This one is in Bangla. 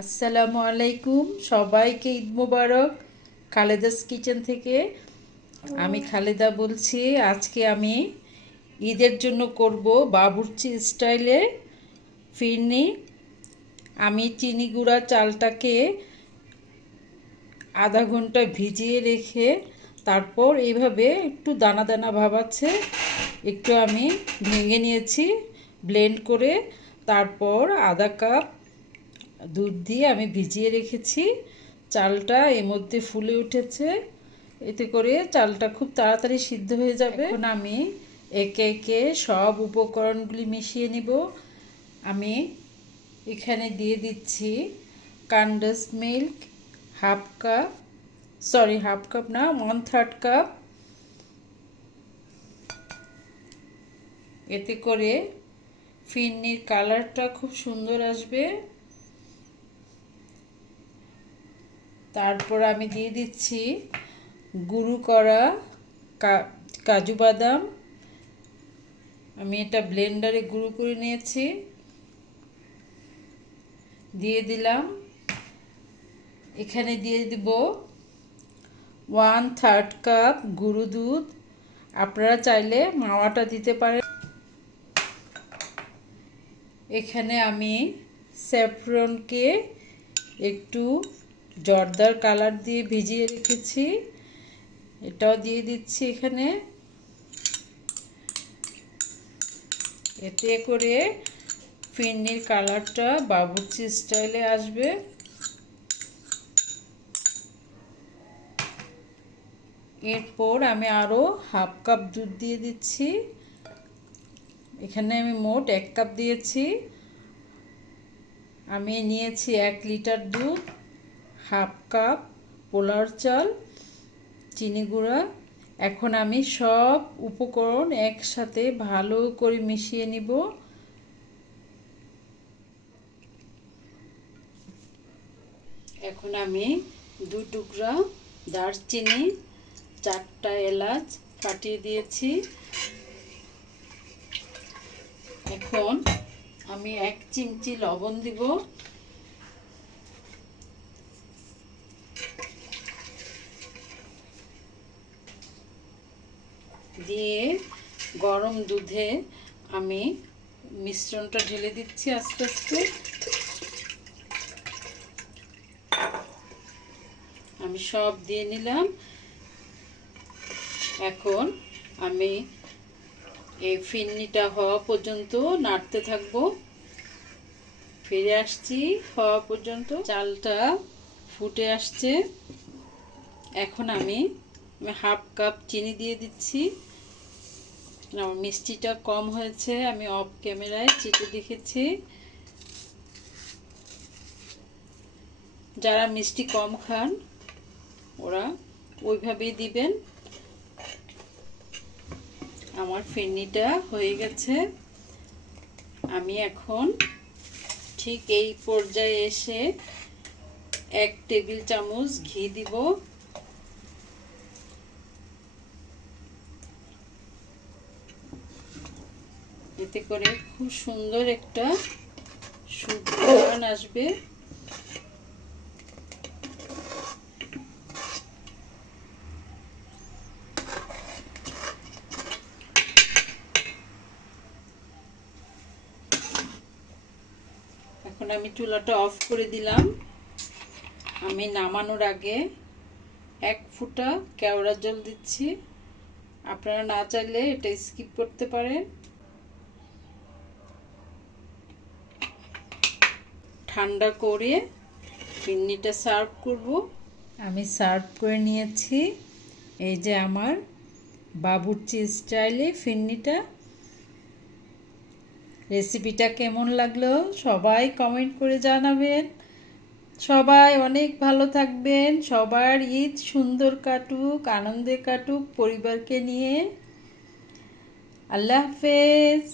আসসালামু আলাইকুম। সবাইকে ঈদ মুবারক। খালেদাস কিচেন থেকে আমি খালেদা বলছি আজকে আমি ঈদের জন্য করব বাবুর্চি স্টাইলে ফিরনি। আমি চিনি গুঁড়া চালটাকে আধা ঘণ্টা ভিজিয়ে রেখে তারপর এইভাবে একটু দানা দানা ভাব আছে একটু আমি ভেঙে নিয়েছি ব্লেন্ড করে তারপর আধা কাপ দুধ দিয়ে আমি ভিজিয়ে রেখেছি। চালটা এর মধ্যে ফুলে উঠেছে। এতে করে চালটা খুব তাড়াতাড়ি সিদ্ধ হয়ে যাবে। এখন আমি একে একে সব উপকরণগুলি মিশিয়ে নিব। আমি এখানে দিয়ে দিচ্ছি condensed milk half cup sorry half cup না ওয়ান থার্ড কাপ এতে করে ফিরনির কালারটা খুব সুন্দর আসবে। তারপর আমি দিয়ে দিচ্ছি গুঁড়ো করা কাজু বাদাম। আমি এটা ব্লেন্ডারে গুঁড়ো করে নিয়েছি। দিয়ে দিলাম। এখানে দিয়ে দিব ওয়ান থার্ড কাপ গুঁড়ো দুধ। আপনারা চাইলে মাওয়াটা দিতে পারেন। এখানে আমি স্যাফরনকে একটু জর্দার কালার দিয়ে ভিজিয়ে রেখেছি। এটাও দিয়ে দিচ্ছি এখানে। এতে করে ফিরনির কালারটা বাবুর্চি স্টাইলে আসবে। এরপর আমি আরও হাফ কাপ দুধ দিয়ে দিচ্ছি। এখানে আমি মোট এক কাপ দিয়েছি। আমি নিয়েছি এক লিটার দুধ। হাফ কাপ পোলার চাল, চিনি গুঁড়া। এখন আমি সব উপকরণ একসাথে ভালো করে মিশিয়ে নিব। এখন আমি দু টুকরা দারচিনি, চারটা এলাচ ফাটিয়ে দিয়েছি। এখন আমি এক চিমচি লবণ দিব। দিয়ে গরম দুধে আমি মিশ্রণটা ঢেলে দিচ্ছি আস্তে আস্তে। আমি সব দিয়ে নিলাম। এখন আমি এই ফিন্নিটা হওয়া পর্যন্ত নাড়তে থাকব। ফিরে আসছি, হওয়া পর্যন্ত। চালটা ফুটে আসছে। এখন আমি আমি হাফ কাপ চিনি দিয়ে দিচ্ছি। আমার মিষ্টিটা কম হয়েছে, আমি অফ ক্যামেরায় চিটে দেখেছি। যারা মিষ্টি কম খান, ওরা ওইভাবেই দিবেন। আমার ফিরনিটা হয়ে গেছে। আমি এখন ঠিক এই পর্যায়ে এসে এক টেবিল চামচ ঘি দিব। এতে করে খুব সুন্দর একটা সুগান আসবে। এখন আমি চুলাটা অফ করে দিলাম। আমি নামানোর আগে এক ফুটা কেওড়া জল দিচ্ছি। আপনারা না চাইলে এটা স্কিপ করতে পারেন। ঠান্ডা করে ফিরনিটা সার্ভ করব। আমি সার্ভ করে নিয়েছি। এই যে আমার বাবুর্চি স্টাইলে ফিন্নিটা। রেসিপিটা কেমন লাগল সবাই কমেন্ট করে জানাবেন। সবাই অনেক ভালো থাকবেন। সবার ঈদ সুন্দর কাটুক, আনন্দে কাটুক পরিবারকে নিয়ে। আল্লাহ হাফেজ।